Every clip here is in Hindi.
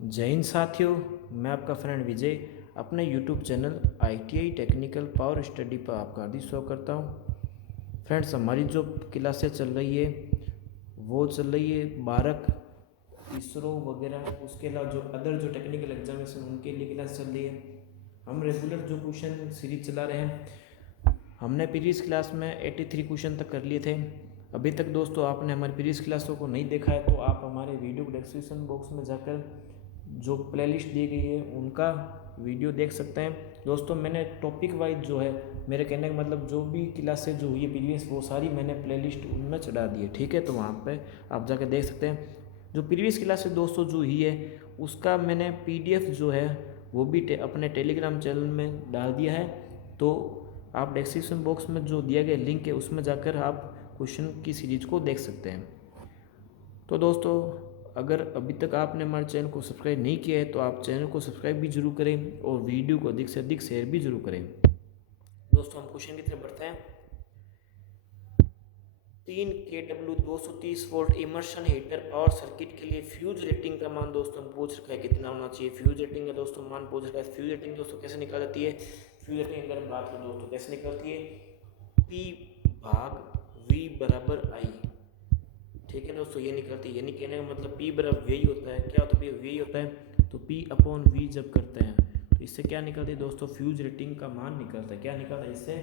जय हिंद साथियों, मैं आपका फ्रेंड विजय अपने YouTube channel ITI technical power study पर आपका हार्दिक स्वागत करता हूं। फ्रेंड्स, हमारी जो क्लासेस चल रही है वो चल रही है बारक, इसरो वगैरह, उसके अलावा जो अदर जो टेक्निकल एग्जामिनेशन उनके लिए क्लास चल रही है। हम रेगुलर जो क्वेश्चन सीरीज चला रहे हैं, हमने प्रीवियस क्लास में 83 क्वेश्चन तक कर लिए थे। अभी तक दोस्तों आपने हमारी प्रीवियस क्लासों को नहीं देखा है तो आप हमारे वीडियो डिस्क्रिप्शन बॉक्स में जाकर जो प्लेलिस्ट दी गई है उनका वीडियो देख सकते हैं। दोस्तों, मैंने टॉपिक वाइज जो है, मेरे कहने का मतलब जो भी क्लासेस जो हुई है प्रीवियस वो सारी मैंने प्लेलिस्ट उनमें चढ़ा दी है, ठीक है। तो वहाँ पे आप जाकर देख सकते हैं। जो प्रीवियस क्लासेस दोस्तों जो हुई है उसका मैंने PDF जो है वो भी अपने टेलीग्राम चैनल में डाल दिया है। तो आप डिस्क्रिप्शन बॉक्स में जो दिया गया लिंक है उसमें जाकर आप क्वेश्चन की सीरीज को देख सकते हैं। तो दोस्तों, अगर अभी तक आपने हमारे चैनल को सब्सक्राइब नहीं किया है तो आप चैनल को सब्सक्राइब भी जरूर करें और वीडियो को अधिक से अधिक शेयर भी जरूर करें। दोस्तों, हम क्वेश्चन की तरफ बढ़ते हैं। 3 kW 230 volt immersion heater power circuit के लिए फ्यूज रेटिंग का मान दोस्तों पूछ रखा है कितना होना चाहिए। फ्यूज रेटिंग का दोस्तों मान पूछ रखा है। फ्यूज रेटिंग दोस्तों कैसे निकाल जाती है? फ्यूज रेटिंग अगर हम बात करें दोस्तों कैसे निकलती है? P/V बराबर I, ठीक है दोस्तों, ये निकलती है। यानी कहने का मतलब P बराबर V होता है। क्या होता है? V होता है। तो P/V जब करते हैं तो इससे क्या निकलती है दोस्तों? फ्यूज रेटिंग का मान निकलता है। क्या निकलता है? इससे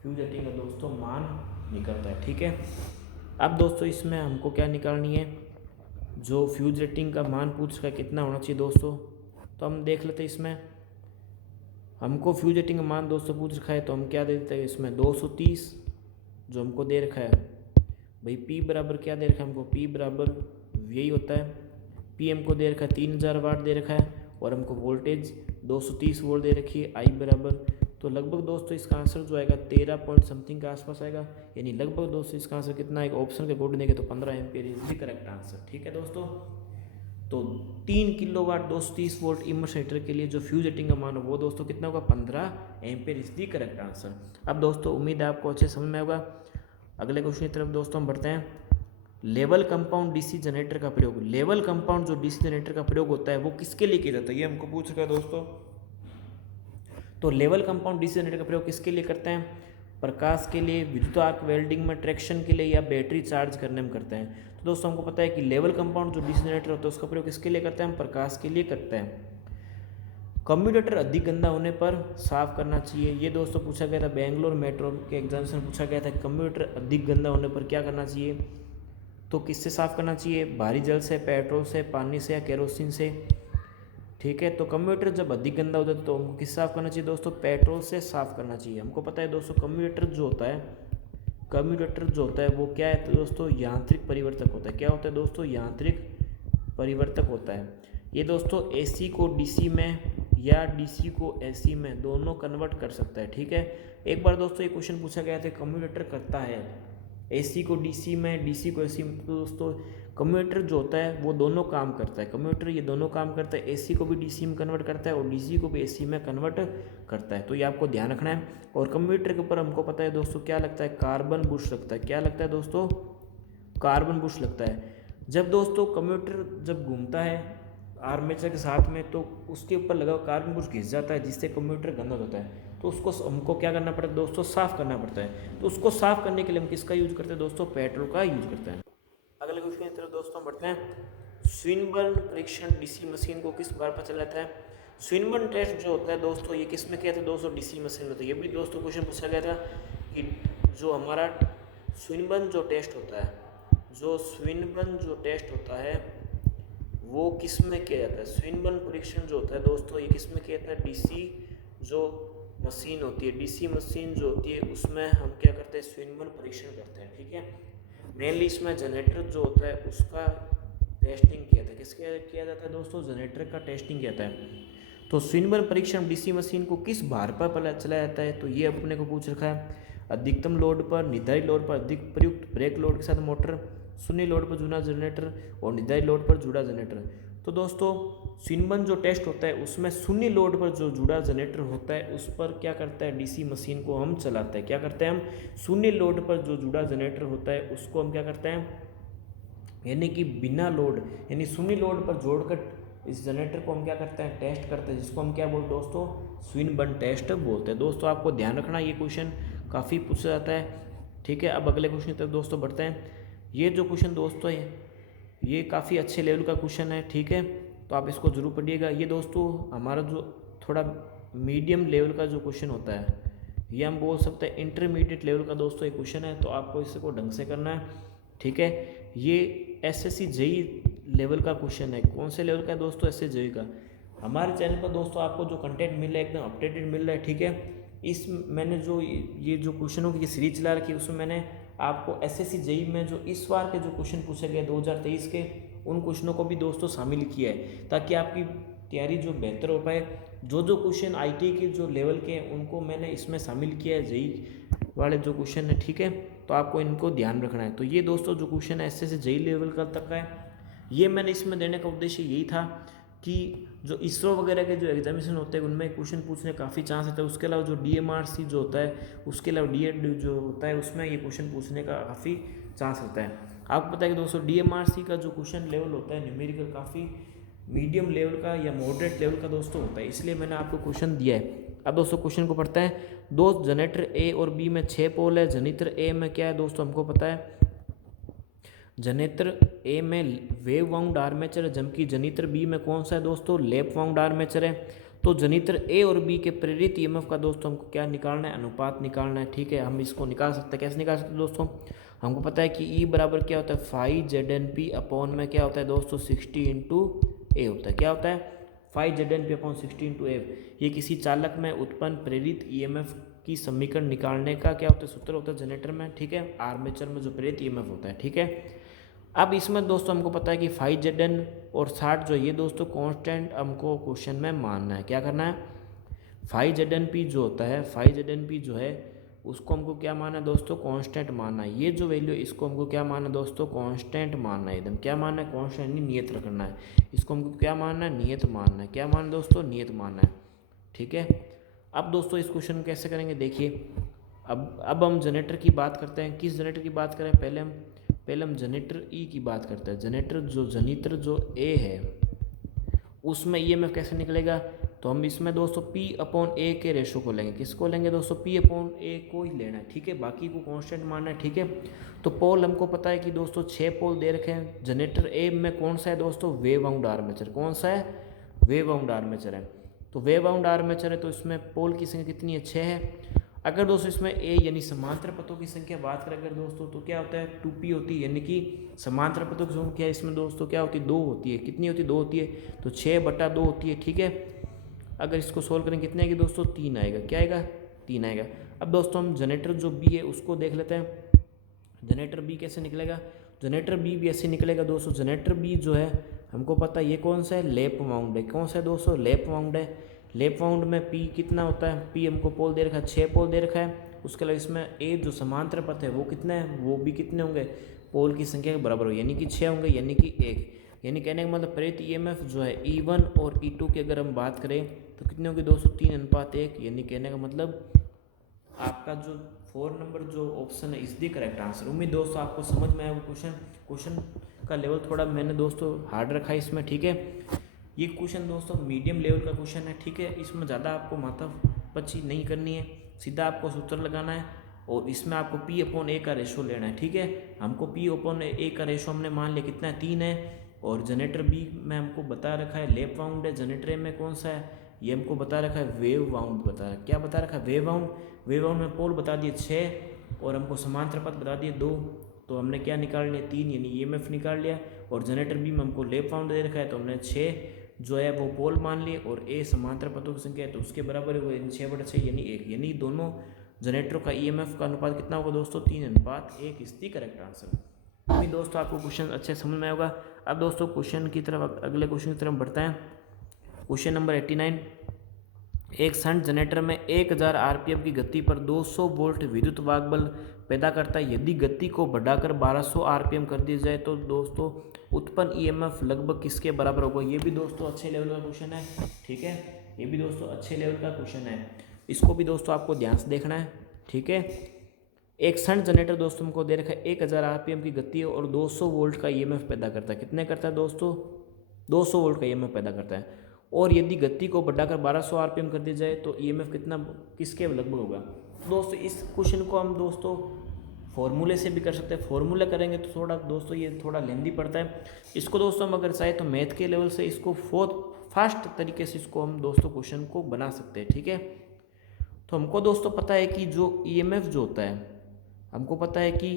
फ्यूज रेटिंग का दोस्तों मान निकलता है, ठीक है। अब दोस्तों इसमें हमको क्या निकालनी है? जो फ्यूज रेटिंग का मान पूछ रखा है कितना होना चाहिए दोस्तों, तो हम देख लेते हैं। इसमें हमको फ्यूज रेटिंग का मान दोस्तों पूछ रखा है तो हम क्या दे देते हैं इसमें 230 जो हमको दे रखा है। भाई P बराबर क्या दे रखा है हमको? P बराबर यही होता है। P हमको दे रखा है 3000 वाट दे रखा है और हमको वोल्टेज 230 वोल्ट दे रखी है। I बराबर, तो लगभग दोस्तों इसका आंसर जो आएगा 13 पॉइंट समथिंग के आसपास आएगा। यानी लगभग दोस्तों इसका आंसर कितना आएगा? ऑप्शन के अकॉर्डिंग देखें तो 15 ampere is the correct answer, ठीक है दोस्तों। तो 3 किलोवाट 230 वोल्ट इमर्शन हीटर के लिए जो फ्यूज रेटिंग का मान हो वो दोस्तों कितना होगा? 15 ampere is the correct answer. अब दोस्तों उम्मीद है आपको अच्छे समझ में होगा। अगले क्वेश्चन की तरफ दोस्तों हम बढ़ते हैं। लेवल कंपाउंड डीसी जनरेटर का प्रयोग, लेवल कंपाउंड जो डीसी जनरेटर का प्रयोग होता है वो किसके लिए किया जाता है? ये हमको पूछ रखा है दोस्तों। तो लेवल कंपाउंड डीसी जनरेटर का प्रयोग किसके लिए करते हैं? प्रकाश के लिए, विद्युत आर्क वेल्डिंग में, ट्रैक्शन के लिए या बैटरी चार्ज करने में करते हैं। तो दोस्तों हमको पता है कि लेवल कंपाउंड जो डीसी जनरेटर होता है उसका प्रयोग किसके लिए करते हैं? हम प्रकाश के लिए करते हैं। कम्यूटेटर अधिक गंदा होने पर साफ करना चाहिए, ये दोस्तों पूछा गया था बेंगलोर मेट्रो के एग्जामिनेशन में पूछा गया था। कम्यूटेटर अधिक गंदा होने पर क्या करना चाहिए? तो किससे साफ करना चाहिए? भारी जल से, पेट्रोल से, पानी से या केरोसिन से, ठीक है। तो कम्यूटेटर जब अधिक गंदा होता है तो हमको किससे साफ करना चाहिए दोस्तों? पेट्रोल से साफ करना चाहिए। हमको पता है दोस्तों कम्यूटेटर जो होता है, कम्यूटेटर जो होता है वो क्या है तो दोस्तों यांत्रिक परिवर्तक होता है। क्या होता है दोस्तों? यांत्रिक परिवर्तक होता है। ये दोस्तों AC को DC में या DC को AC में दोनों कन्वर्ट कर सकता है, ठीक है। एक बार दोस्तों ये क्वेश्चन पूछा गया था कम्यूटेटर करता है AC को DC में, DC को AC में। तो दोस्तों कम्यूटेटर जो होता है वो दोनों काम करता है। कम्यूटेटर ये दोनों काम करता है, AC को भी DC में कन्वर्ट करता है और DC को भी AC में कन्वर्ट करता है। तो ये आपको ध्यान रखना है। और कम्यूटेटर के ऊपर हमको पता है दोस्तों क्या लगता है? कार्बन बुश लगता है। क्या लगता है दोस्तों? कार्बन बुश लगता है। जब दोस्तों कम्यूटेटर जब घूमता है आर्मेचर के साथ में तो उसके ऊपर लगा हुआ कार्बन बुश घिस जाता है जिससे कंप्यूटर गंदा होता है। तो उसको हमको क्या करना पड़ता है दोस्तों? साफ करना पड़ता है। तो उसको साफ करने के लिए हम किसका यूज करते हैं दोस्तों? पेट्रोल का यूज करते हैं। अगले क्वेश्चन की तरफ दोस्तों बढ़ते हैं। स्विनबर्न परीक्षण डीसी मशीन को किस बार पर चलाता है? स्विनबर्न टेस्ट जो होता है दोस्तों ये किस में किया था दोस्तों? डीसी मशीन में। तो ये भी दोस्तों क्वेश्चन पूछा गया था कि जो हमारा स्विनबर्न जो टेस्ट होता है, जो स्विनबर्न जो टेस्ट होता है वो किस में किया जाता है? स्विनबर्न परीक्षण जो होता है दोस्तों ये किस में किया जाता है? डीसी जो मशीन होती है, डीसी मशीन जो होती है उसमें हम क्या करते हैं? स्विनबर्न परीक्षण करते हैं, ठीक है। मेनली इसमें जनरेटर जो होता है उसका टेस्टिंग किया था। किसके किया जाता है दोस्तों? जनरेटर का टेस्टिंग किया जाता है। तो स्विनबर्न परीक्षण डीसी मशीन को किस भार पर चलाया जाता है? तो ये अपने को पूछ रखा है। अधिकतम लोड पर, निर्धारित लोड पर अधिक प्रयुक्त ब्रेक लोड के साथ मोटर, शून्य लोड पर जुड़ा जनरेटर और निर्धारित लोड पर जुड़ा जनरेटर। तो दोस्तों स्विनबर्न जो टेस्ट होता है उसमें शून्य लोड पर जो जुड़ा जनरेटर होता है उस पर क्या करता है? डीसी मशीन को हम चलाते हैं। क्या करते हैं हम? शून्य लोड पर जो जुड़ा जनरेटर होता है उसको हम क्या करते हैं? यानी कि बिना लोड, यानी शून्य लोड पर जोड़कर इस जनरेटर को हम क्या करते हैं, टेस्ट करते हैं, जिसको हम क्या बोलते हैं दोस्तों, स्विनबर्न टेस्ट बोलते हैं। दोस्तों आपको ध्यान रखना, ये क्वेश्चन काफ़ी पूछा जाता है, ठीक है। अब अगले क्वेश्चन तक दोस्तों बढ़ते हैं। ये जो क्वेश्चन दोस्तों है ये काफ़ी अच्छे लेवल का क्वेश्चन है, ठीक है, तो आप इसको जरूर पढ़िएगा। ये दोस्तों हमारा जो थोड़ा मीडियम लेवल का जो क्वेश्चन होता है, ये हम बोल सकते हैं इंटरमीडिएट लेवल का दोस्तों ये क्वेश्चन है, तो आपको इसको ढंग से करना है, ठीक है। ये एसएससी जेई लेवल का क्वेश्चन है। कौन से लेवल का है दोस्तों, एसएससी जेई का। हमारे चैनल पर दोस्तों आपको जो कंटेंट मिल रहा है एकदम अपडेटेड मिल रहा है, ठीक है। इस मैंने जो ये जो क्वेश्चनों की सीरीज चला रखी है, उसमें मैंने आपको एसएससी जेई में जो इस बार के जो क्वेश्चन पूछे गए 2023 के, उन क्वेश्चनों को भी दोस्तों शामिल किया है, ताकि आपकी तैयारी जो बेहतर हो पाए। जो जो क्वेश्चन आईटी के जो लेवल के हैं उनको मैंने इसमें शामिल किया है, जेई वाले जो क्वेश्चन है, ठीक है, तो आपको इनको ध्यान रखना है। तो ये दोस्तों जो क्वेश्चन है एसएससी जेई लेवल का तक का है, ये मैंने इसमें देने का उद्देश्य यही था कि जो इसरो वगैरह के जो एग्जामिनेशन होते हैं उनमें क्वेश्चन पूछने काफ़ी चांस होता है। उसके अलावा जो डीएमआरसी जो होता है, उसके अलावा डीएड जो होता है, उसमें ये क्वेश्चन पूछने का काफ़ी चांस होता है। आपको पता है कि दोस्तों डीएमआरसी का जो क्वेश्चन लेवल होता है न्यूमेरिकल काफ़ी मीडियम लेवल का या मॉडरेट लेवल का दोस्तों होता है, इसलिए मैंने आपको क्वेश्चन दिया है। अब दोस्तों क्वेश्चन को पढ़ते हैं। दोस्त जनरेटर ए और बी में 6 पोल है, जनरेटर ए में क्या है दोस्तों, हमको पता है जनरेटर ए में वेव वाउंड आर्मेचर है, जबकि जनरेटर बी में कौन सा है दोस्तों, लैप वाउंड आर्मेचर है। तो जनरेटर ए और बी के प्रेरित ईएमएफ का दोस्तों हमको क्या निकालना है, अनुपात निकालना है, ठीक है। हम इसको निकाल सकते हैं, कैसे निकाल सकते हैं दोस्तों, हमको पता है कि ई बराबर क्या होता है 5 ZNP अपॉन में क्या होता है दोस्तों 60 इंटू ए होता है, क्या होता है 5 ZNP अपॉन 60 इंटू ए। ये किसी चालक में उत्पन्न प्रेरित ईएमएफ की समीकरण निकालने का क्या होता है, सूत्र होता है जनरेटर में, ठीक है, आर्मेचर में जो प्रेरित ईएमएफ होता है, ठीक है। अब इसमें दोस्तों हमको पता है कि 5 ZN और 60 जो ये दोस्तों कांस्टेंट हमको क्वेश्चन में मानना है, क्या करना है 5 ZNP जो होता है 5 ZNP जो है उसको हमको क्या मानना है दोस्तों, कांस्टेंट मानना है। ये जो वैल्यू इसको हमको क्या मानना है दोस्तों, कांस्टेंट मानना है, एकदम क्या मानना है, कांस्टेंट नहीं नियत रखना है, इसको हमको क्या मानना है, नियत मानना है, क्या मानना है दोस्तों, नियत मानना है, ठीक है। अब दोस्तों इस क्वेश्चन को कैसे करेंगे, देखिए अब हम जनरेटर की बात करते हैं। किस जनरेटर की बात करें, पहले हम जनरेटर ई की बात करते हैं। जनरेटर जो ए है उसमें ईएमएफ कैसे निकलेगा, तो हम इसमें दोस्तों P अपॉन ए के रेशो को लेंगे। किसको लेंगे दोस्तों, P अपॉन ए को ही लेना है, ठीक है, बाकी को कांस्टेंट मानना है, ठीक है। तो पोल हमको पता है कि दोस्तों 6 पोल दे रखे हैं। जनरेटर ए में कौन सा है दोस्तों, वेव वाउंड आर्मेचर, कौन सा है, वेव वाउंड आर्मेचर है। तो वेव वाउंड आर्मेचर है तो इसमें पोल की संख्या कितनी है, 6 है। अगर दोस्तों इसमें ए यानी समांतर पथों की संख्या बात करें अगर दोस्तों, तो क्या होता है 2p होती है, यानी कि समांतर पथों की संख्या इसमें दोस्तों क्या होती है, 2 होती है। कितनी होती है, 2 होती है, तो 6/2 होती है, ठीक है। अगर इसको सोल्व करें कितने आएगी दोस्तों, 3 आएगा, क्या आएगा, 3 आएगा। अब दोस्तों हम जनरेटर जो बी है उसको देख लेते हैं। जनरेटर बी कैसे निकलेगा, जनरेटर बी भी ऐसे निकलेगा दोस्तों। जनरेटर बी जो है हमको पता है ये कौन सा है, लैप वाउंड है, कौन सा है दोस्तों, लैप वाउंड है। लैप वाउंड में पी कितना होता है, पी हमको पोल दे रखा है 6 पोल दे रखा है। उसके अलावा इसमें ए जो समांतर पथ है वो कितने हैं, वो भी कितने होंगे, पोल की संख्या के बराबर हो, यानी कि 6 होंगे, यानी कि 1। यानी कहने का मतलब प्रेरित ईएमएफ जो है E1 और E2 की अगर हम बात करें तो कितने होंगे दोस्तों, 3:1। यानी कहने का मतलब आपका जो 4 नंबर जो ऑप्शन है इज द करेक्ट आंसर। उम्मीद दोस्तों आपको समझ में आया वो क्वेश्चन का लेवल थोड़ा मैंने दोस्तों हार्ड रखा है इसमें, ठीक है। ये क्वेश्चन दोस्तों मीडियम लेवल का क्वेश्चन है, ठीक है। इसमें ज़्यादा आपको माथापच्ची नहीं करनी है, सीधा आपको सूत्र लगाना है और इसमें आपको P अपॉन ए का रेशो लेना है, ठीक है। हमको P अपॉन ए का रेशो हमने मान लिया कितना है, 3 है। और जनरेटर बी में हमको बता रखा है लैप वाउंड है। जनरेटर ए में कौन सा है, ये हमको बता रखा है वेव वाउंड, बता रखा क्या बता रखा है, वेव वाउंड। वेव वाउंड में पोल बता दिए 6 और हमको समांतर पथ बता दिए 2, तो हमने क्या निकाल लिया 3, यानी ईएमएफ निकाल लिया। और जनरेटर बी में हमको लैप वाउंड दे रखा है तो हमने 6 जो है वो पोल मान लिए और ए समांतर पथों की संख्या है तो उसके बराबर है 6/6 यानी 1। यानी दोनों जनरेटरों का ईएमएफ का अनुपात कितना होगा दोस्तों, 3:1 इज द करेक्ट आंसर। उम्मीद दोस्तों आपको क्वेश्चन अच्छे समझ में होगा। अब दोस्तों क्वेश्चन की तरफ अगले क्वेश्चन की तरफ बढ़ते हैं। क्वेश्चन नंबर 89, एक शंट जनरेटर में 1000 आरपीएम की गति पर 200 वोल्ट विद्युत वाहक बल पैदा करता है। यदि गति को बढ़ाकर 1200 आरपीएम कर दी जाए तो दोस्तों उत्पन्न ईएमएफ लगभग किसके बराबर होगा। ये भी दोस्तों अच्छे लेवल का क्वेश्चन है, ठीक है, ये भी दोस्तों अच्छे लेवल का क्वेश्चन है। इसको भी दोस्तों आपको ध्यान से देखना है, ठीक है। एक शंट जनरेटर दोस्तों हमको दे रखा है 1000 आरपीएम की गति और 200 वोल्ट का ईएमएफ पैदा करता है। कितने करता है दोस्तों, 200 वोल्ट का ईएमएफ पैदा करता है। और यदि गति को बढ़ाकर 1200 आरपीएम कर दिया जाए तो ईएमएफ कितना किसके लगभग होगा। दोस्तों इस क्वेश्चन को हम दोस्तों फॉर्मूले से भी कर सकते हैं। फॉर्मूला करेंगे तो थोड़ा दोस्तों ये थोड़ा लेंदी पड़ता है। इसको दोस्तों हम अगर चाहे तो मैथ के लेवल से इसको फास्ट तरीके से इसको हम दोस्तों क्वेश्चन को बना सकते हैं, ठीक है। तो हमको दोस्तों पता है कि जो ईएमएफ जो होता है, हमको पता है कि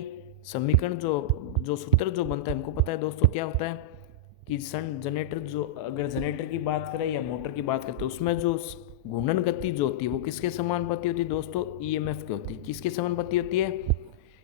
समीकरण जो सूत्र जो बनता है, हमको पता है दोस्तों क्या होता है कि सन जनरेटर जो, अगर जनरेटर की बात करें या मोटर की बात करें तो उसमें जो घूर्णन गति जो होती है वो किसके समानुपाती होती है दोस्तों, ईएमएफ की होती है। किसके समानुपाती होती है,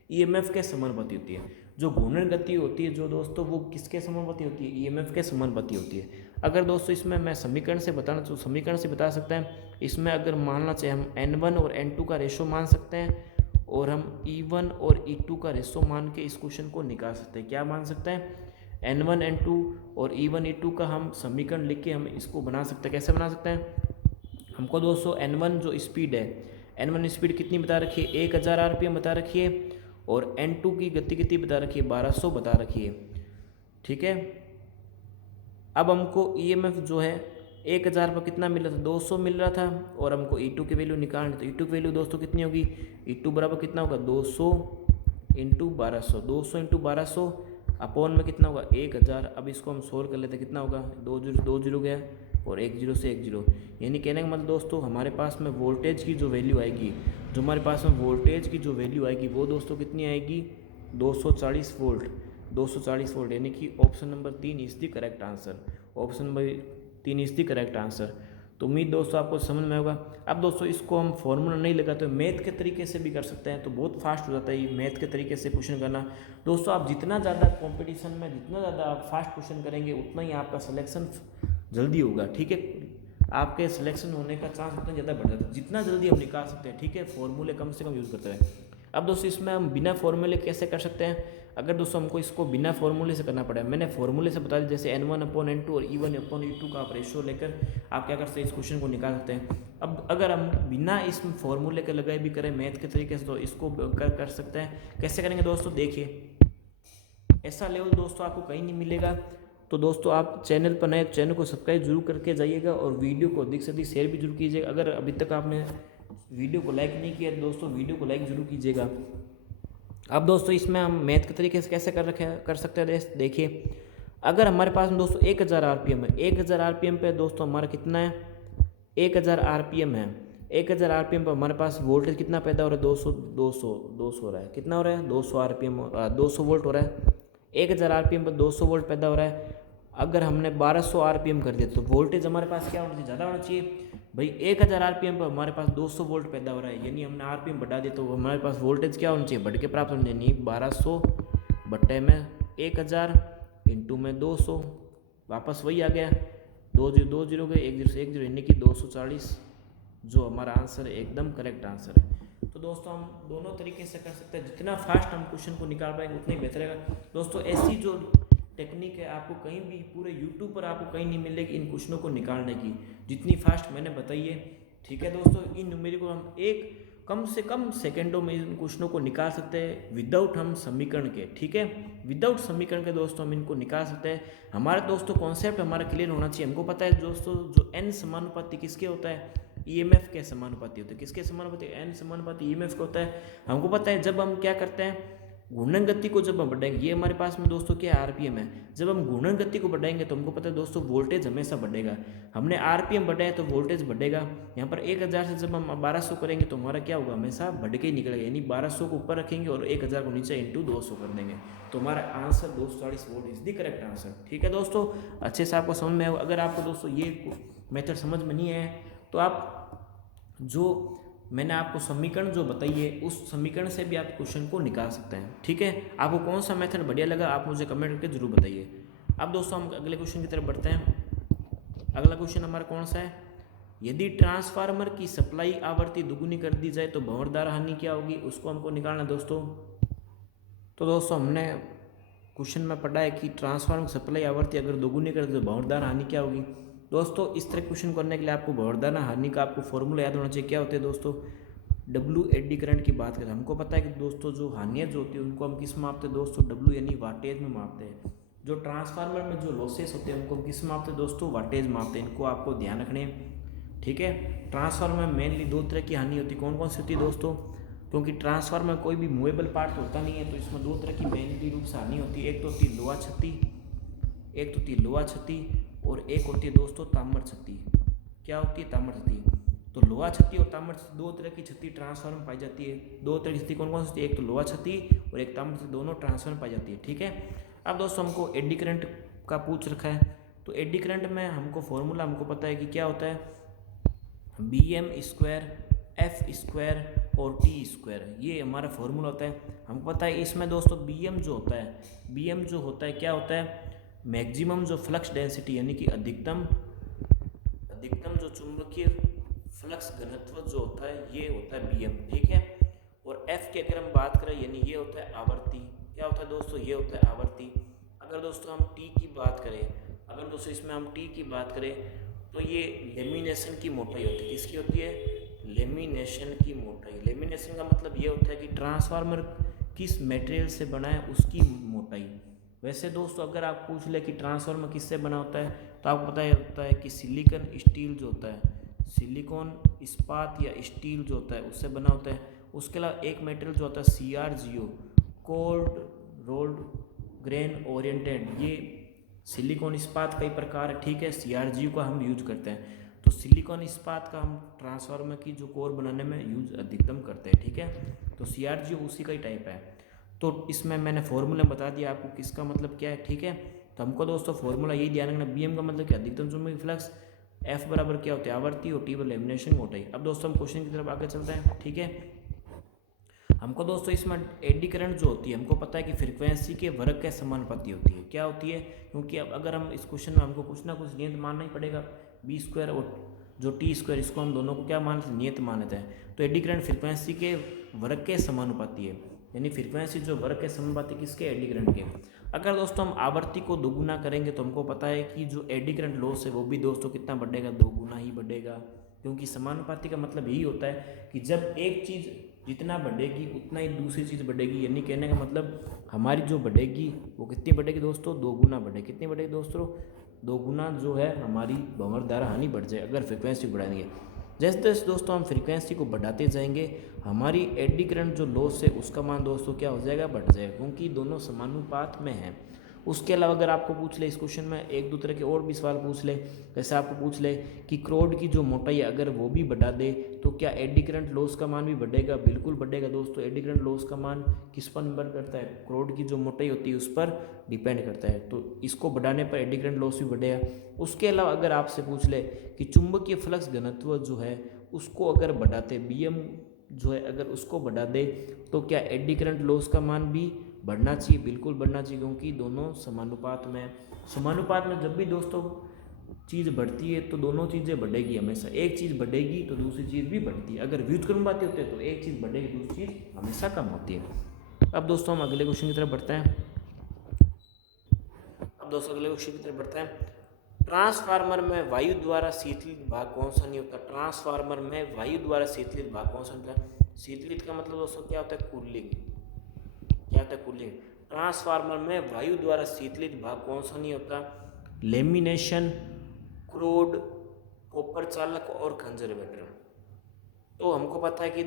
ईएमएफ के समानुपाती होती है। जो घूर्णन गति होती है जो दोस्तों वो किसके समानुपाती होती है, ईएमएफ के समानुपाती होती है। अगर दोस्तों इसमें मैं समीकरण से बताना चाहूँ, समीकरण से बता सकते हैं। इसमें अगर मानना चाहिए हम N1 और N2 का रेशो मान सकते हैं और हम E1 और E2 का रेशो मान के इस क्वेश्चन को निकाल सकते हैं। क्या मान सकते हैं, N1 N2 और E1 E2 का हम समीकरण लिख के हम इसको बना सकते हैं। कैसे बना सकते हैं, हमको दोस्तों N1 जो स्पीड है, N1 स्पीड कितनी बता रखी है, 1000 आरपीएम बता रखी है। और N2 की गति कितनी बता रखी है, 1200 बता रखी है, ठीक है। अब हमको ईएमएफ जो है 1000 पर कितना मिल रहा था, 200 मिल रहा था। और हमको E2 की वैल्यू निकालनी, तो E2 की वैल्यू दोस्तों कितनी होगी, E2 बराबर कितना होगा, 200 इंटू 1200, 200 इंटू 1200 अपॉन में कितना होगा 1000। अब इसको हम सोल्व कर लेते हैं, कितना होगा, 2 0 गया और 1 0 से 1 0। यानी कहने का मतलब दोस्तों हमारे पास में वोल्टेज की जो वैल्यू आएगी, जो हमारे पास में वोल्टेज की जो वैल्यू आएगी वो दोस्तों कितनी आएगी, 240 वोल्ट, 240 वोल्ट। यानी कि option number 3 is the correct answer, option number 3 is the correct answer. तो उम्मीद दोस्तों आपको समझ में होगा। अब दोस्तों इसको हम फॉर्मूला नहीं लगाते, मैथ के तरीके से भी कर सकते हैं, तो बहुत फास्ट हो जाता है ये मैथ के तरीके से क्वेश्चन करना। दोस्तों आप जितना ज़्यादा कंपटीशन में जितना ज़्यादा आप फास्ट क्वेश्चन करेंगे उतना ही आपका सिलेक्शन जल्दी होगा, ठीक है। आपके सिलेक्शन होने का चांस उतना ज़्यादा बढ़ जाता है जितना जल्दी हम निकाल सकते हैं, ठीक है। फॉर्मूले कम से कम यूज़ करते हैं। अब दोस्तों इसमें हम बिना फॉर्मूले कैसे कर सकते हैं, अगर दोस्तों हमको इसको बिना फॉर्मूले से करना पड़े, मैंने फॉर्मूले से बता दिया, जैसे N1 अपॉन N2 और E1 अपॉन E2 का आप रेशो लेकर आप क्या कर सकते हैं, इस क्वेश्चन को निकाल सकते हैं। अब अगर हम बिना इस फॉर्मूले के लगाए भी करें मैथ के तरीके से तो इसको कर सकते हैं। कैसे करेंगे दोस्तों, देखिए ऐसा लेवल दोस्तों आपको कहीं नहीं मिलेगा। तो दोस्तों आप चैनल पर नए, चैनल को सब्सक्राइब जरूर करके जाइएगा और वीडियो को अधिक से अधिक शेयर भी जरूर कीजिएगा। अगर अभी तक आपने वीडियो को लाइक नहीं किया तो दोस्तों वीडियो को लाइक जरूर कीजिएगा। अब दोस्तों इसमें हम मैथ के तरीके से कैसे कर सकते हैं, देखिए अगर हमारे पास में दोस्तों 1000 आरपीएम है, 1000 आरपीएम पे दोस्तों हमारा कितना है, 1000 आरपीएम है, 1000 आरपीएम पर हमारे पास वोल्टेज कितना पैदा हो रहा है, 200 हो रहा है, कितना हो रहा है, 200 आरपीएम 200 वोल्ट हो रहा है। 1000 आरपीएम पर 200 वोल्ट पैदा हो रहा है। अगर हमने 1200 आरपीएम कर दिया तो वोल्टेज हमारे पास क्या होना चाहिए, ज़्यादा होना चाहिए। भाई 1000 आरपीएम पर हमारे पास 200 वोल्ट पैदा हो रहा है, यानी हमने आरपीएम बढ़ा दिया तो हमारे पास वोल्टेज क्या होना चाहिए, बढ़ के प्राप्त होना चाहिए। 1200 बट्टे में 1000 इंटू में 200, वापस वही आ गया, 2 0 गए, 1 0 से 1 0, यानी कि 240 जो हमारा आंसर है एकदम करेक्ट आंसर है। तो दोस्तों हम दोनों तरीके से कर सकते हैं, जितना फास्ट हम क्वेश्चन को निकाल पाएंगे उतना ही बेहतर रहेगा। दोस्तों ऐसी जो टेक्निक है आपको कहीं भी पूरे यूट्यूब पर आपको कहीं नहीं मिलेगी इन क्वेश्चनों को निकालने की, जितनी फास्ट मैंने बताई है, ठीक है दोस्तों। इन न्यूमेरिकल को हम कम से कम सेकंडों में इन क्वेश्चनों को निकाल सकते हैं विदाउट हम समीकरण के, ठीक है, विदाउट समीकरण के दोस्तों हम इनको निकाल सकते हैं। हमारा दोस्तों कॉन्सेप्ट हमारा क्लियर होना चाहिए। हमको पता है दोस्तों जो n समानुपाती किसके होता है, ईएमएफ के समानुपाती होते हैं। किसके समानुपाती, n समानुपाती ईएमएफ का होता है। हमको पता है जब हम क्या करते हैं, घूर्णन गति को जब हम बढ़ाएंगे, ये हमारे पास में दोस्तों क्या आरपीएम है, जब हम घूर्णन गति को बढ़ाएंगे तो हमको पता है दोस्तों वोल्टेज हमेशा बढ़ेगा। हमने आरपीएम बढ़ाया तो वोल्टेज बढ़ेगा। यहाँ पर 1000 से जब हम 1200 करेंगे तो हमारा क्या होगा, हमेशा बढ़ के ही निकलेगा, यानी 1200 को ऊपर रखेंगे और 1000 को नीचे इंटू 200 कर देंगे तो हमारा answer 240 volt is the correct answer, ठीक है दोस्तों। अच्छे से आपको समझ में आएगा। अगर आपको दोस्तों ये मेथड समझ में नहीं आए तो आप जो मैंने आपको समीकरण जो बताई है उस समीकरण से भी आप क्वेश्चन को निकाल सकते हैं, ठीक है। आपको कौन सा मेथड बढ़िया लगा आप मुझे कमेंट करके जरूर बताइए। अब दोस्तों हम अगले क्वेश्चन की तरफ बढ़ते हैं। अगला क्वेश्चन हमारा कौन सा है, यदि ट्रांसफार्मर की सप्लाई आवृत्ति दुगुनी कर दी जाए तो भंवरदार हानि क्या होगी, उसको हमको निकालना है दोस्तों। तो दोस्तों हमने क्वेश्चन में पढ़ा है कि ट्रांसफार्मर की सप्लाई आवृत्ति अगर दोगुनी कर दे तो भंवरदार हानि क्या होगी। दोस्तों इस तरह क्वेश्चन करने के लिए आपको भंवरदार हानि का आपको फॉर्मूला याद होना चाहिए। क्या होते हैं दोस्तों, डब्ल्यू एडी करंट की बात करें, हमको पता है कि दोस्तों जो हानियाँ जो होती है उनको हम किस मापते हैं दोस्तों, डब्ल्यू यानी वाटेज में मापते हैं। जो ट्रांसफार्मर में जो लॉसेस होते हैं उनको किस मापते हैं दोस्तों, वाटेज मापते हैं। इनको आपको ध्यान रखने, ठीक है। ट्रांसफार्मर में मेनली दो तरह की हानि होती है। कौन कौन सी होती है दोस्तों, क्योंकि ट्रांसफार्मर में कोई भी मूवेबल पार्ट होता नहीं है, तो इसमें दो तरह की मेनली रूप से हानि होती है। एक तो होती है लोहा क्षति, एक तो होती है लोहा क्षति, और एक होती है दोस्तों ताम्र क्षति। क्या होती है, ताम्र क्षति। तो लोहा क्षति और ताम्र क्षति दो तरह की क्षति ट्रांसफार्मर में पाई जाती है। दो तरह की क्षति कौन कौन सी होती है, एक तो लोहा क्षति और एक ताम्र क्षति, दोनों ट्रांसफार्मर में पाई जाती है, ठीक है। अब दोस्तों हमको एडी करंट का पूछ रखा है, तो एडी करंट में हमको फॉर्मूला हमको पता है कि क्या होता है, BM² F² और T², ये हमारा फॉर्मूला होता है। हमको पता है इसमें दोस्तों BM जो होता है, BM जो होता है क्या होता है, मैक्सिमम जो फ्लक्स डेंसिटी, यानी कि अधिकतम जो चुंबकीय फ्लक्स घनत्व जो होता है, ये होता है BM, ठीक है। और F की अगर हम बात करें, यानी ये होता है आवर्ती। क्या होता है दोस्तों, ये होता है आवर्ती। अगर दोस्तों हम T की बात करें, अगर दोस्तों इसमें हम T की बात करें, तो ये लेमिनेशन की मोटाई होती है। किसकी होती है, लेमिनेशन की मोटाई। लेमिनेशन का मतलब ये होता है कि ट्रांसफार्मर किस मटेरियल से बना है उसकी मोटाई। वैसे दोस्तों अगर आप पूछ ले कि ट्रांसफार्मर किससे बना होता है, तो आपको पता होता है कि सिलिकॉन स्टील जो होता है, सिलिकॉन इस्पात या स्टील जो होता है उससे बना होता है। उसके अलावा एक मटेरियल जो होता है CRGO, cold rolled grain oriented, ये सिलिकॉन इस्पात कई प्रकार है, ठीक है। CRGO का हम यूज करते हैं, तो सिलिकॉन इस्पात का हम ट्रांसफार्मर की जो कोर बनाने में यूज अधिकतम करते हैं, ठीक है। तो CRGO उसी का ही टाइप है। तो इसमें मैंने फॉर्मूला बता दिया आपको किसका मतलब क्या है, ठीक है। तो हमको दोस्तों फॉर्मूला यही ध्यान रखना, BM का मतलब क्या, अधिकतम चुंबकीय फ्लक्स, F बराबर क्या होता है, आवर्ती, और T बराबर लेमिनेशन मोटाई। अब दोस्तों हम क्वेश्चन की तरफ आगे चलते हैं, ठीक है। हमको दोस्तों इसमें एडी करंट जो होती है, हमको पता है कि फ्रीक्वेंसी के वर्ग के समानुपाती होती है। क्या होती है, क्योंकि अब अगर हम इस क्वेश्चन में हमको कुछ ना कुछ नियत मानना ही पड़ेगा। B² और जो T², इसको हम दोनों को क्या मान लेते हैं, नियत मान लेते हैं। तो एडी करंट फ्रीक्वेंसी के वर्ग के समानुपाती है, यानी फ्रीक्वेंसी जो वर्ग के समानुपाती किसके, एडी करंट के। अगर दोस्तों हम आवृत्ति को दोगुना करेंगे तो हमको पता है कि जो एडी करंट लॉस है वो भी दोस्तों कितना बढ़ेगा, दोगुना ही बढ़ेगा। क्योंकि समानुपाती का मतलब यही होता है कि जब एक चीज़ जितना बढ़ेगी उतना ही दूसरी चीज़ बढ़ेगी, यानी कहने का मतलब हमारी जो बढ़ेगी वो कितनी बढ़ेगी दोस्तों, दोगुना बढ़ेगी। कितनी बढ़ेगी दोस्तों, दोगुना जो है हमारी भंवर धारा हानि बढ़ जाए अगर फ्रिक्वेंसी बढ़ाएंगे। जैसे जैसे दोस्तों हम फ्रीक्वेंसी को बढ़ाते जाएंगे, हमारी एडी करंट जो लॉस है उसका मान दोस्तों क्या हो जाएगा, बढ़ जाएगा, क्योंकि दोनों समानुपात में हैं। उसके अलावा अगर आपको पूछ ले इस क्वेश्चन में एक दो तरह के और भी सवाल पूछ ले, जैसे आपको पूछ ले कि क्रोड की जो मोटाई है अगर वो भी बढ़ा दे तो क्या एडी करंट लॉस का मान भी बढ़ेगा, बिल्कुल बढ़ेगा दोस्तों। एडी करंट लॉस का मान किस पर निर्भर करता है, क्रोड की जो मोटाई होती है उस पर डिपेंड करता है। तो इसको बढ़ाने पर एडी करंट लॉस भी बढ़ेगा। उसके अलावा अगर आपसे पूछ ले कि चुंबकीय फ्लक्स घनत्व जो है उसको अगर बढ़ाते, BM जो है अगर उसको बढ़ा दे तो क्या एडी करंट लॉस का मान भी बढ़ना चाहिए, बिल्कुल बढ़ना चाहिए, क्योंकि दोनों समानुपात में जब भी दोस्तों चीज़ बढ़ती है तो दोनों चीज़ें बढ़ेगी हमेशा। एक चीज़ बढ़ेगी तो दूसरी चीज़ भी बढ़ती है। अगर व्युत्क्रमवादी होते हैं तो एक चीज़ बढ़ेगी, दूसरी चीज़ हमेशा कम होती है। अब दोस्तों हम अगले क्वेश्चन की तरफ बढ़ते हैं। ट्रांसफार्मर में वायु द्वारा शीतलित भाग कौन सा नहीं होता, ट्रांसफार्मर में वायु द्वारा शीतलित भाग कौन सा होता है। शीतलित का मतलब दोस्तों क्या होता है, कूलिंग। क्या होता है, कूलिंग। ट्रांसफार्मर में वायु द्वारा शीतलित भाग कौन सा नहीं होता, लेमिनेशन, क्रोड, कॉपर चालक और कंजर्वेटर। तो हमको पता है कि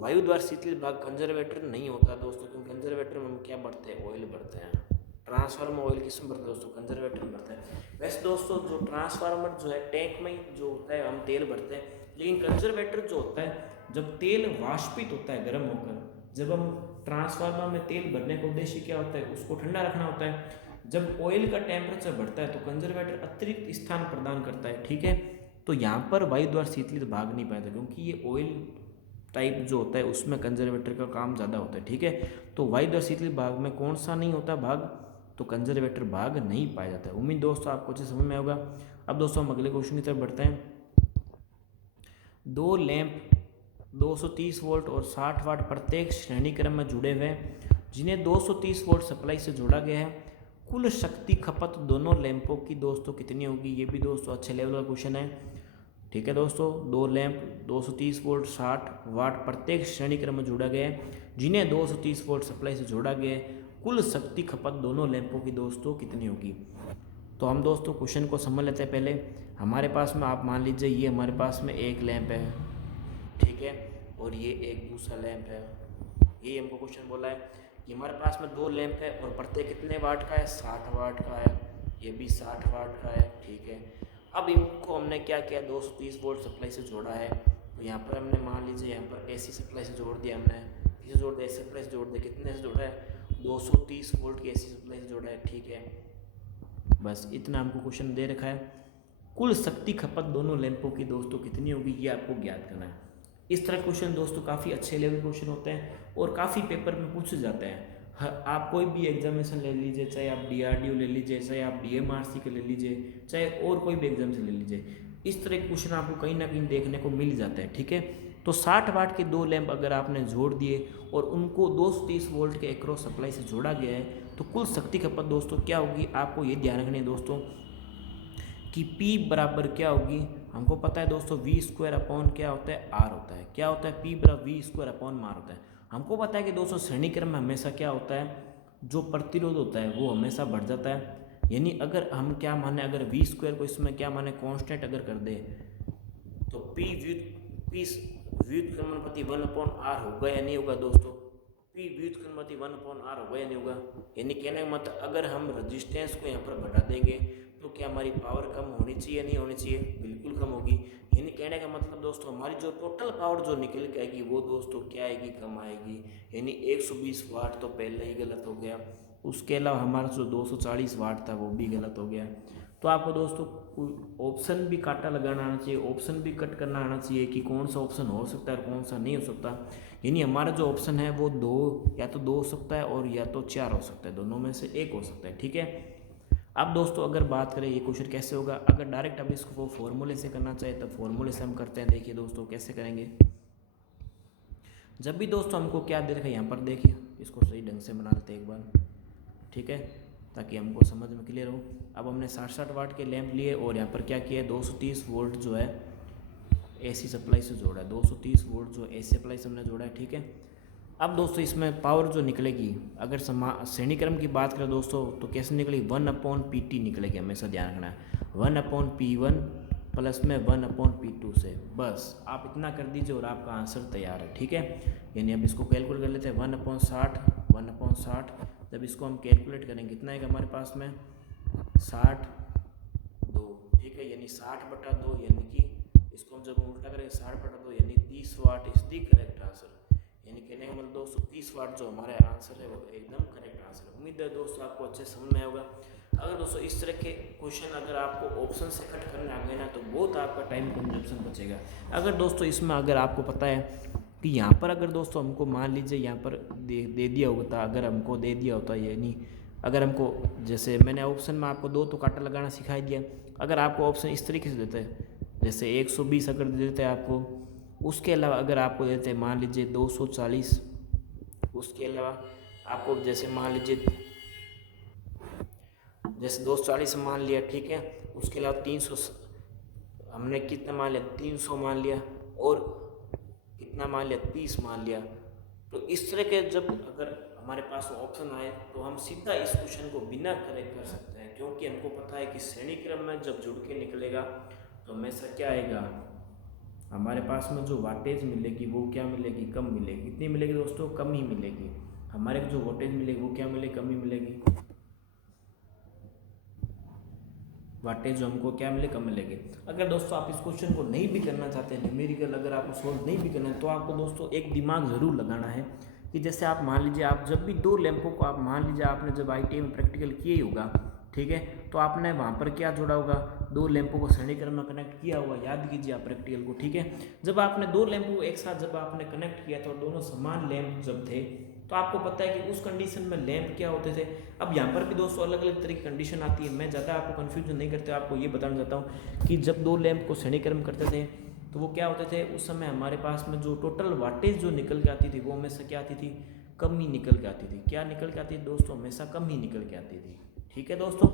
वायु द्वारा शीतलित भाग कंजर्वेटर नहीं होता दोस्तों, क्योंकि कंजर्वेटर में हम क्या बढ़ते हैं, ऑयल बढ़ते हैं। ट्रांसफार्मर में ऑयल किस में बढ़ता है दोस्तों, कंजर्वेटर में बढ़ता है। वैसे दोस्तों जो ट्रांसफार्मर जो है टैंक में जो होता है हम तेल भरते हैं, लेकिन कंजर्वेटर जो होता है जब तेल वाष्पित होता है गर्म होकर, जब हम ट्रांसफार्मर में तेल भरने का उद्देश्य क्या होता है, उसको ठंडा रखना होता है। जब ऑयल का टेम्परेचर बढ़ता है तो कंजर्वेटर अतिरिक्त स्थान प्रदान करता है, ठीक है। तो यहाँ पर वायु द्वारा शीतलित भाग नहीं पाया था, क्योंकि ये ऑयल टाइप जो होता है उसमें कंजर्वेटर का काम ज़्यादा होता है, ठीक है। तो वायु द्वारा शीतलित भाग में कौन सा नहीं होता भाग, तो कंजर्वेटर भाग नहीं पाया जाता है। उम्मीद दोस्तों आपको अच्छे समझ में होगा। अब दोस्तों हम अगले क्वेश्चन की तरफ बढ़ते हैं। दो लैंप 230 वोल्ट और 60 वाट प्रत्येक श्रेणी क्रम में जुड़े हुए हैं, जिन्हें 230 वोल्ट सप्लाई से जोड़ा गया है। कुल शक्ति खपत दोनों लैंपों की दोस्तों कितनी होगी, ये भी दोस्तों अच्छे लेवल का क्वेश्चन है, ठीक है दोस्तों। दो लैंप 230 वोल्ट 60 वाट प्रत्येक श्रेणी क्रम में जोड़ा गया है, जिन्हें 230 वोल्ट सप्लाई से जोड़ा गया है। कुल शक्ति खपत दोनों लैंपों की दोस्तों कितनी होगी। तो हम दोस्तों क्वेश्चन को समझ लेते हैं। पहले हमारे पास में आप मान लीजिए ये हमारे पास में एक लैंप है, ठीक है, और ये एक दूसरा लैंप है। ये हमको क्वेश्चन बोला है कि हमारे पास में दो लैंप है और प्रत्येक कितने वाट का है, 60 वाट का है, ये भी 60 वाट का है, ठीक है। अब इनको हमने क्या किया, 230 वोल्ट सप्लाई से जोड़ा है। तो यहाँ पर हमने मान लीजिए यहाँ पर एसी सप्लाई से जोड़ दिया, हमने किसे जोड़ दिया, एसी सप्लाई से जोड़ दिया। कितने से जोड़ा है, 230 वोल्ट की एसी सप्लाई से जोड़ा है, ठीक है। बस इतना हमको क्वेश्चन दे रखा है। कुल शक्ति खपत दोनों लैंपों की दोस्तों कितनी होगी, ये आपको ज्ञात करना है। इस तरह क्वेश्चन दोस्तों काफ़ी अच्छे लेवल क्वेश्चन होते हैं और काफ़ी पेपर में पूछे जाते हैं। आप कोई भी एग्जामिनेशन ले लीजिए, चाहे आप DRDO ले लीजिए, चाहे आप DMRC के ले लीजिए, चाहे और कोई भी एग्जाम से ले लीजिए, इस तरह के क्वेश्चन आपको कहीं ना कहीं देखने को मिल जाता है, ठीक है। तो 60 वाट के दो लैंप अगर आपने जोड़ दिए और उनको 230 वोल्ट के एक्रॉस सप्लाई से जोड़ा गया है, तो कुल शक्ति खपत दोस्तों क्या होगी, आपको ये ध्यान रखनी है दोस्तों कि P बराबर क्या होगी। हमको पता है दोस्तों V² अपॉन क्या होता है, R होता है। क्या होता है, P बराबर V² अपॉन R होता है। हमको पता है कि दोस्तों श्रेणी क्रम में हमेशा क्या होता है, जो प्रतिरोध होता है वो हमेशा बढ़ जाता है। यानी अगर हम क्या माने, अगर V² को इसमें क्या माने कांस्टेंट अगर कर दे, तो P व्युत्क्रमण प्रति 1/R होगा या नहीं होगा दोस्तों। P व्युत्क्रमण प्रति 1/R होगा या नहीं होगा। यानी कहने का मतलब अगर हम रजिस्टेंस को यहाँ पर बढ़ा देंगे तो क्या हमारी पावर कम होनी चाहिए, नहीं होनी चाहिए, बिल्कुल कम होगी। यानी कहने का मतलब दोस्तों हमारी जो टोटल पावर जो निकल के आएगी वो दोस्तों क्या आएगी, कम आएगी। यानी 120 वाट तो पहले ही गलत हो गया। उसके अलावा हमारा जो 240 वाट था वो भी गलत हो गया। तो आपको दोस्तों ऑप्शन भी काटा लगाना आना चाहिए, ऑप्शन भी कट करना आना चाहिए कि कौन सा ऑप्शन हो सकता है और कौन सा नहीं हो सकता। यानी हमारा जो ऑप्शन है वो या तो दो हो सकता है और या तो 4 हो सकता है, दोनों में से एक हो सकता है, ठीक है। अब दोस्तों अगर बात करें ये क्वेश्चन कैसे होगा, अगर डायरेक्ट अब इसको फॉर्मूले से करना चाहे तब फॉर्मूले से हम करते हैं। देखिए दोस्तों कैसे करेंगे, जब भी दोस्तों हमको क्या दे रखा है यहाँ पर, देखिए इसको सही ढंग से बना लेते हैं एक बार, ठीक है, ताकि हमको समझ में क्लियर हो। अब हमने 60 वाट के लैंप लिए और यहाँ पर क्या किया है, 230 वोल्ट जो है एसी सप्लाई से जोड़ा है, 230 वोल्ट जो एसी सप्लाई से हमने जोड़ा है, ठीक है। अब दोस्तों इसमें पावर जो निकलेगी, अगर श्रेणी क्रम की बात करें दोस्तों तो कैसे निकलेगी, 1/PT निकलेगी, हमेशा ध्यान रखना है। 1/P1 प्लस में 1/P2 से, बस आप इतना कर दीजिए और आपका आंसर तैयार है, ठीक है। यानी अब इसको कैलकुलेट कर लेते हैं, 1/60 जब इसको हम कैलकुलेट करेंगे कितना आएगा हमारे पास में, 62, ठीक है। यानी 60/2, यानी कि इसको हम जब उल्टा करेंगे 60/2 यानी 30 what is the correct answer. यानी कहने का मतलब दोस्तों 30 वाट जो हमारा आंसर है वो एकदम करेक्ट आंसर है। उम्मीद है दोस्तों आपको अच्छे समझ में आएगा। अगर दोस्तों इस तरह के क्वेश्चन अगर आपको ऑप्शन से कट करने आ गए ना तो बहुत आपका टाइम कंजप्शन बचेगा। अगर दोस्तों इसमें अगर आपको पता है कि यहाँ पर अगर दोस्तों हमको मान लीजिए यहाँ पर दे दिया होता, अगर हमको दे दिया होता, यानी अगर हमको जैसे मैंने ऑप्शन में आपको 2 तो काटा लगाना सिखाई दिया, अगर आपको ऑप्शन इस तरीके से देते हैं जैसे 120 अगर दे देते हैं आपको, उसके अलावा अगर आपको देते हैं मान लीजिए 240, उसके अलावा आपको जैसे मान लीजिए जैसे 240 मान लिया, ठीक है, उसके अलावा 300 हमने कितना मान लिया, 300 मान लिया और कितना मान लिया, 30 मान लिया। तो इस तरह के जब अगर हमारे पास ऑप्शन आए तो हम सीधा इस क्वेश्चन को बिना करेक्ट कर सकते हैं, क्योंकि हमको पता है कि श्रेणी क्रम में जब जुड़ के निकलेगा तो हमेशा क्या आएगा, हमारे पास में जो वाटेज मिलेगी वो क्या मिलेगी, कम मिलेगी। कितनी मिलेगी दोस्तों, कम ही मिलेगी। हमारे जो वोल्टेज मिलेगी वो क्या मिलेगी, कम ही मिलेगी। वाटेज जो हमको क्या मिले, कम मिलेगी। अगर दोस्तों आप इस क्वेश्चन को नहीं भी करना चाहते हैं न्यूमेरिकल, अगर आपको सोल्व नहीं भी करना है तो आपको दोस्तों एक दिमाग ज़रूर लगाना है कि जैसे आप मान लीजिए आप जब भी 2 लैंपों को आप मान लीजिए आपने जब ITI में प्रैक्टिकल किए ही होगा, ठीक है, तो आपने वहाँ पर क्या जोड़ा होगा, 2 लैंपों को श्रेणी क्रम में कनेक्ट किया होगा। याद कीजिए आप प्रैक्टिकल को, ठीक है। जब आपने 2 लैंपों को एक साथ जब आपने कनेक्ट किया था और दोनों समान लैंप जब थे तो आपको पता है कि उस कंडीशन में लैंप क्या होते थे। अब यहाँ पर भी दोस्तों अलग अलग तरह की कंडीशन आती है। मैं ज़्यादा आपको कन्फ्यूजन नहीं करते, आपको ये बताना चाहता हूँ कि जब 2 लैंप को श्रेणी क्रम करते थे तो वो क्या होते थे, उस समय हमारे पास में जो टोटल वाटेज जो निकल के आती थी वो हमेशा क्या आती थी, कम ही निकल के आती थी। क्या निकल के आती थी दोस्तों, हमेशा कम ही निकल के आती थी, ठीक है दोस्तों।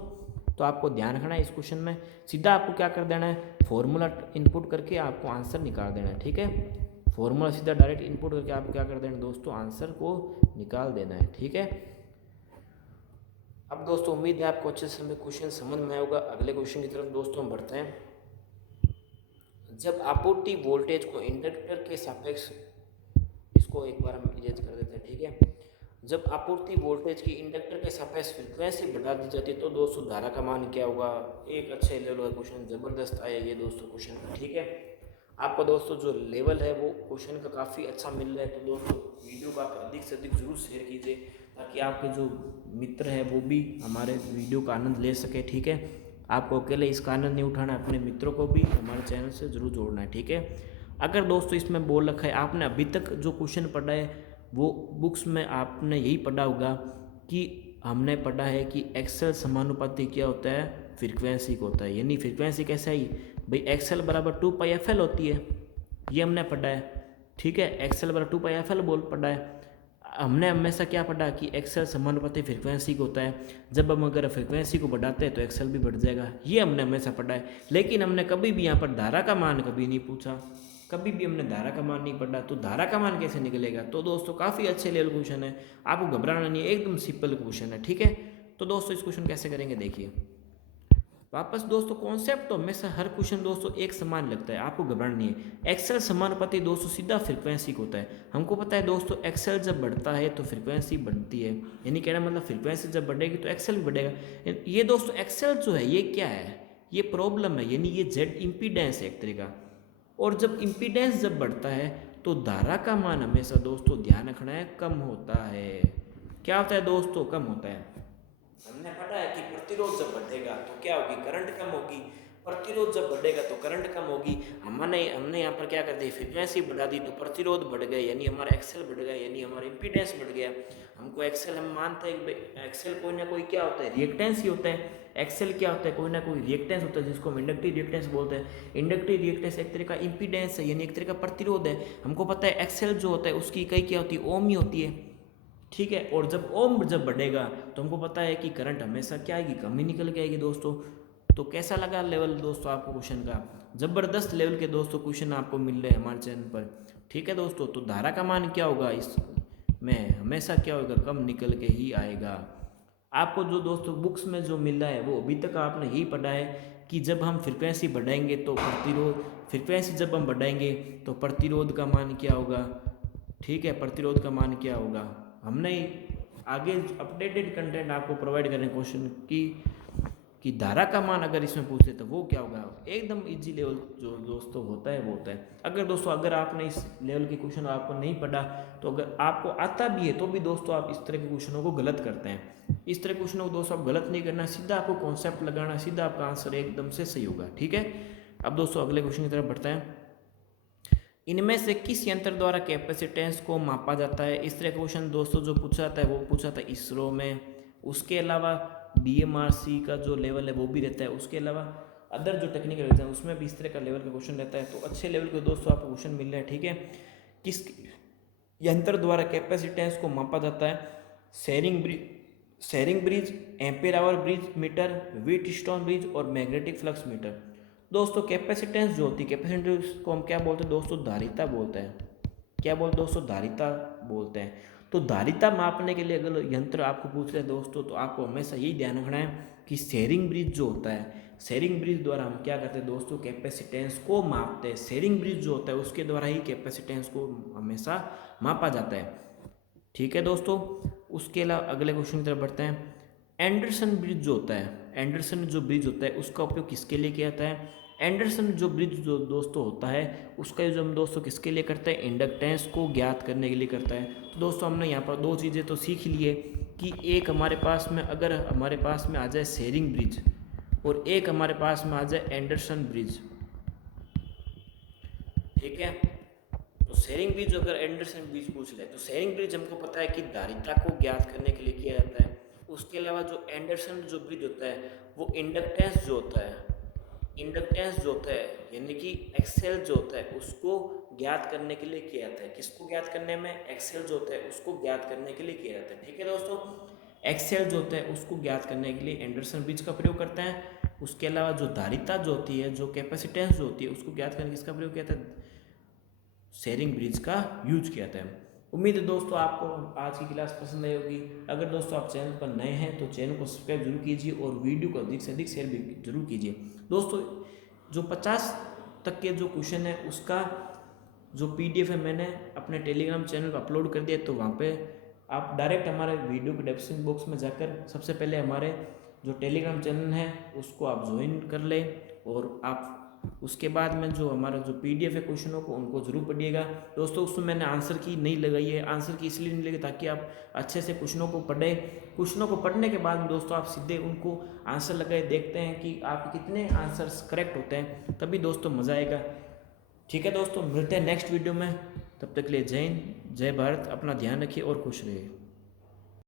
तो आपको ध्यान रखना है इस क्वेश्चन में, सीधा आपको क्या कर देना है, फॉर्मूला इनपुट करके आपको आंसर निकाल देना है, ठीक है। फॉर्मूला सीधा डायरेक्ट इनपुट करके आप क्या कर देना दोस्तों, आंसर को निकाल देना है, ठीक है। अब दोस्तों उम्मीद है आपको अच्छे से हमें क्वेश्चन समझ में आया होगा। अगले क्वेश्चन की तरफ दोस्तों हम बढ़ते हैं। जब आपूर्ति वोल्टेज को इंडक्टर के सापेक्ष, इसको एक बार हम क्लियर कर देते हैं, ठीक है। जब आपूर्ति वोल्टेज की इंडक्टर के सापेक्ष फ्रीक्वेंसी बढ़ा दी जाती है तो दोस्तों धारा का मान क्या होगा। एक अच्छे लेवल का क्वेश्चन ज़बरदस्त आया ये दोस्तों क्वेश्चन का, ठीक है। आपको दोस्तों जो लेवल है वो क्वेश्चन का काफ़ी अच्छा मिल रहा है, तो दोस्तों वीडियो को आप अधिक से अधिक ज़रूर शेयर कीजिए ताकि आपके जो मित्र है वो भी हमारे वीडियो का आनंद ले सके, ठीक है। आपको अकेले इसका आनंद नहीं उठाना, अपने मित्रों को भी हमारे चैनल से ज़रूर जोड़ना है, ठीक है। अगर दोस्तों इसमें बोल रखा है, आपने अभी तक जो क्वेश्चन पढ़ा है वो बुक्स में आपने यही पढ़ा होगा कि हमने पढ़ा है कि एक्सेल समानुपाती क्या होता है, फ्रीक्वेंसी को होता है। यानी फ्रीक्वेंसी कैसे आई भाई, एक्सेल बराबर 2πfl होती है, ये हमने पढ़ा है, ठीक है। एक्सेल बराबर 2πfl बोल पढ़ा है। हमने हमेशा क्या पढ़ा कि एक्सेल समानुपाती फ्रीक्वेंसी को होता है, जब हम अगर फ्रीक्वेंसी को बढ़ाते हैं तो एक्सेल भी बढ़ जाएगा, ये हमने हमेशा पढ़ा है। लेकिन हमने कभी भी यहाँ पर धारा का मान कभी नहीं पूछा, कभी भी हमने धारा का मान नहीं पढ़ा, तो धारा का मान कैसे निकलेगा। तो दोस्तों काफ़ी अच्छे लेवल क्वेश्चन है, आपको घबराना नहीं है, एकदम सिंपल क्वेश्चन है, ठीक है। तो दोस्तों इस क्वेश्चन कैसे करेंगे देखिए। वापस दोस्तों कॉन्सेप्ट तो हमेशा हर क्वेश्चन दोस्तों एक समान लगता है, आपको घबराना नहीं है। एक्सेल समानुपाती दोस्तों सीधा फ्रीक्वेंसी को होता है। हमको पता है दोस्तों एक्सेल जब बढ़ता है तो फ्रीक्वेंसी बढ़ती है, यानी कहना मतलब फ्रीक्वेंसी जब बढ़ेगी तो एक्सेल भी बढ़ेगा। ये दोस्तों एक्सेल जो है ये क्या है, ये प्रॉब्लम है, यानी ये जेड इम्पीडेंस है एक तरीका। और जब इम्पीडेंस जब बढ़ता है तो धारा का मान हमेशा दोस्तों ध्यान रखना है कम होता है। क्या होता है दोस्तों, कम होता है। हमने पढ़ा है कि प्रतिरोध जब बढ़ेगा तो क्या होगी, करंट कम होगी। प्रतिरोध जब बढ़ेगा तो करंट कम होगी। हमने यहाँ पर क्या कर दी, फ्रीक्वेंसी बढ़ा दी तो प्रतिरोध बढ़ गए, यानी हमारा एक्सेल बढ़ गया, यानी हमारा इम्पीडेंस बढ़ गया। हमको एक्सेल हम मानते हैं कि एक्सेल कोई ना कोई क्या होता है, रिएक्टेंस ही होता है। एक्सेल क्या होता है, कोई ना कोई रिएक्टेंस होता है जिसको हम इंडक्टिव रिएक्टेंस बोलते हैं। इंडक्टिव रिएक्टेंस एक तरह का इम्पीडेंस है, यानी एक तरह का प्रतिरोध है। हमको पता है एक्सेल जो होता है उसकी इकाई क्या होती है, ओम ही होती है, ठीक है। और जब ओम जब बढ़ेगा तो हमको पता है कि करंट हमेशा क्या आएगी, कम ही निकल के आएगी दोस्तों। तो कैसा लगा लेवल दोस्तों आपको क्वेश्चन का, ज़बरदस्त लेवल के दोस्तों क्वेश्चन आपको मिल रहे हैं हमारे चैनल पर, ठीक है दोस्तों। तो धारा का मान क्या होगा इसमें, हमेशा क्या होगा, कम निकल के ही आएगा। आपको जो दोस्तों बुक्स में जो मिल रहा है वो अभी तक आपने यही पढ़ा है कि जब हम फ्रिक्वेंसी बढ़ाएंगे तो प्रतिरोध, फ्रिक्वेंसी जब हम बढ़ाएंगे तो प्रतिरोध का मान क्या होगा, ठीक है, प्रतिरोध का मान क्या होगा। हमने आगे अपडेटेड कंटेंट आपको प्रोवाइड करें क्वेश्चन कि धारा का मान अगर इसमें पूछते तो वो क्या होगा। एकदम इजी लेवल जो दोस्तों होता है वो होता है। अगर आपने इस लेवल के क्वेश्चन आपको नहीं पढ़ा तो अगर आपको आता भी है तो भी दोस्तों आप इस तरह के क्वेश्चनों को गलत करते हैं। इस तरह के क्वेश्चनों को दोस्तों आप गलत नहीं करना, सीधा आपको कॉन्सेप्ट लगाना, सीधा आपका आंसर एकदम से सही होगा, ठीक है। अब दोस्तों अगले क्वेश्चन की तरफ बढ़ते हैं। इनमें से किस यंत्र द्वारा कैपेसिटेंस को मापा जाता है। इस तरह का क्वेश्चन दोस्तों जो पूछा जाता है वो पूछा था इसरो में। उसके अलावा DMRC का जो लेवल है वो भी रहता है। उसके अलावा अदर जो टेक्निकल एग्जाम उसमें भी इस तरह का लेवल का क्वेश्चन रहता है। तो अच्छे लेवल के दोस्तों आपको क्वेश्चन मिल रहे हैं, ठीक है। किस यंत्र द्वारा कैपेसिटेंस को मापा जाता है। Schering bridge, ampere hour bridge meter, Wheatstone bridge और मैग्नेटिक फ्लक्स मीटर। दोस्तों कैपेसिटेंस जो होती है, कैपेसिटेंस को हम क्या बोलते हैं दोस्तों, धारिता बोलते हैं। क्या बोलते हैं दोस्तों, धारिता बोलते हैं। तो धारिता मापने के लिए अगर यंत्र आपको पूछ रहे हैं दोस्तों तो आपको हमेशा यही ध्यान रखना है कि शेरिंग ब्रिज जो होता है, शेरिंग ब्रिज द्वारा हम क्या करते हैं दोस्तों, कैपेसिटेंस को मापते हैं। शेरिंग ब्रिज जो होता है उसके द्वारा ही कैपेसिटेंस को हमेशा मापा जाता है, ठीक है दोस्तों। उसके अलावा अगले क्वेश्चन की तरफ बढ़ते हैं। एंडरसन ब्रिज जो होता है, एंडरसन जो ब्रिज होता है उसका उपयोग किसके लिए किया जाता है। एंडरसन जो ब्रिज जो दोस्तों होता है उसका जो हम दोस्तों किसके लिए करते हैं, इंडक्टेंस को ज्ञात करने के लिए करता है। तो दोस्तों हमने यहाँ पर दो चीज़ें तो सीख लिए कि एक हमारे पास में अगर हमारे पास में आ जाए शेरिंग ब्रिज और एक हमारे पास में आ जाए एंडरसन ब्रिज, ठीक है। तो शेरिंग ब्रिज अगर एंडरसन ब्रिज पूछ ले तो शेरिंग ब्रिज हमको पता है कि धारिता को ज्ञात करने के लिए किया जाता है। उसके अलावा जो एंडरसन जो ब्रिज होता है वो इंडक्टेंस जो होता है, इंडक्टेंस जो होता है यानी कि एक्सेल जो होता है उसको ज्ञात करने के लिए किया जाता है। किसको ज्ञात करने में, एक्सेल जो होता है उसको ज्ञात करने के लिए किया जाता है, ठीक है दोस्तों। एक्सेल जो होता है उसको ज्ञात करने के लिए एंडरसन ब्रिज का प्रयोग करते हैं। उसके अलावा जो धारिता जो होती है, जो कैपेसिटेंस जो होती है उसको ज्ञात करने किसका प्रयोग किया जाता है, शेरिंग ब्रिज का यूज किया जाता है। उम्मीद है दोस्तों आपको आज की क्लास पसंद आई होगी। अगर दोस्तों आप चैनल पर नए हैं तो चैनल को सब्सक्राइब जरूर कीजिए और वीडियो को अधिक से अधिक शेयर भी जरूर कीजिए। दोस्तों जो 50 तक के जो क्वेश्चन है उसका जो PDF है मैंने अपने टेलीग्राम चैनल पर अपलोड कर दिया, तो वहाँ पे आप डायरेक्ट हमारे वीडियो के डिस्क्रिप्शन बॉक्स में जाकर सबसे पहले हमारे जो टेलीग्राम चैनल है उसको आप ज्वाइन कर लें, और आप उसके बाद में जो हमारा जो PDF है क्वेश्चनों को उनको जरूर पढ़िएगा। दोस्तों उसमें मैंने आंसर की नहीं लगाई है, आंसर की इसलिए नहीं लगी ताकि आप अच्छे से क्वेश्चनों को पढ़ें। क्वेश्चनों को पढ़ने के बाद में दोस्तों आप सीधे उनको आंसर लगाए देखते हैं कि आपके कितने आंसर्स करेक्ट होते हैं, तभी दोस्तों मज़ा आएगा। ठीक है दोस्तों, मिलते हैं नेक्स्ट वीडियो में, तब तक के लिए जय हिंद, जय भारत, अपना ध्यान रखिए और खुश रहिए।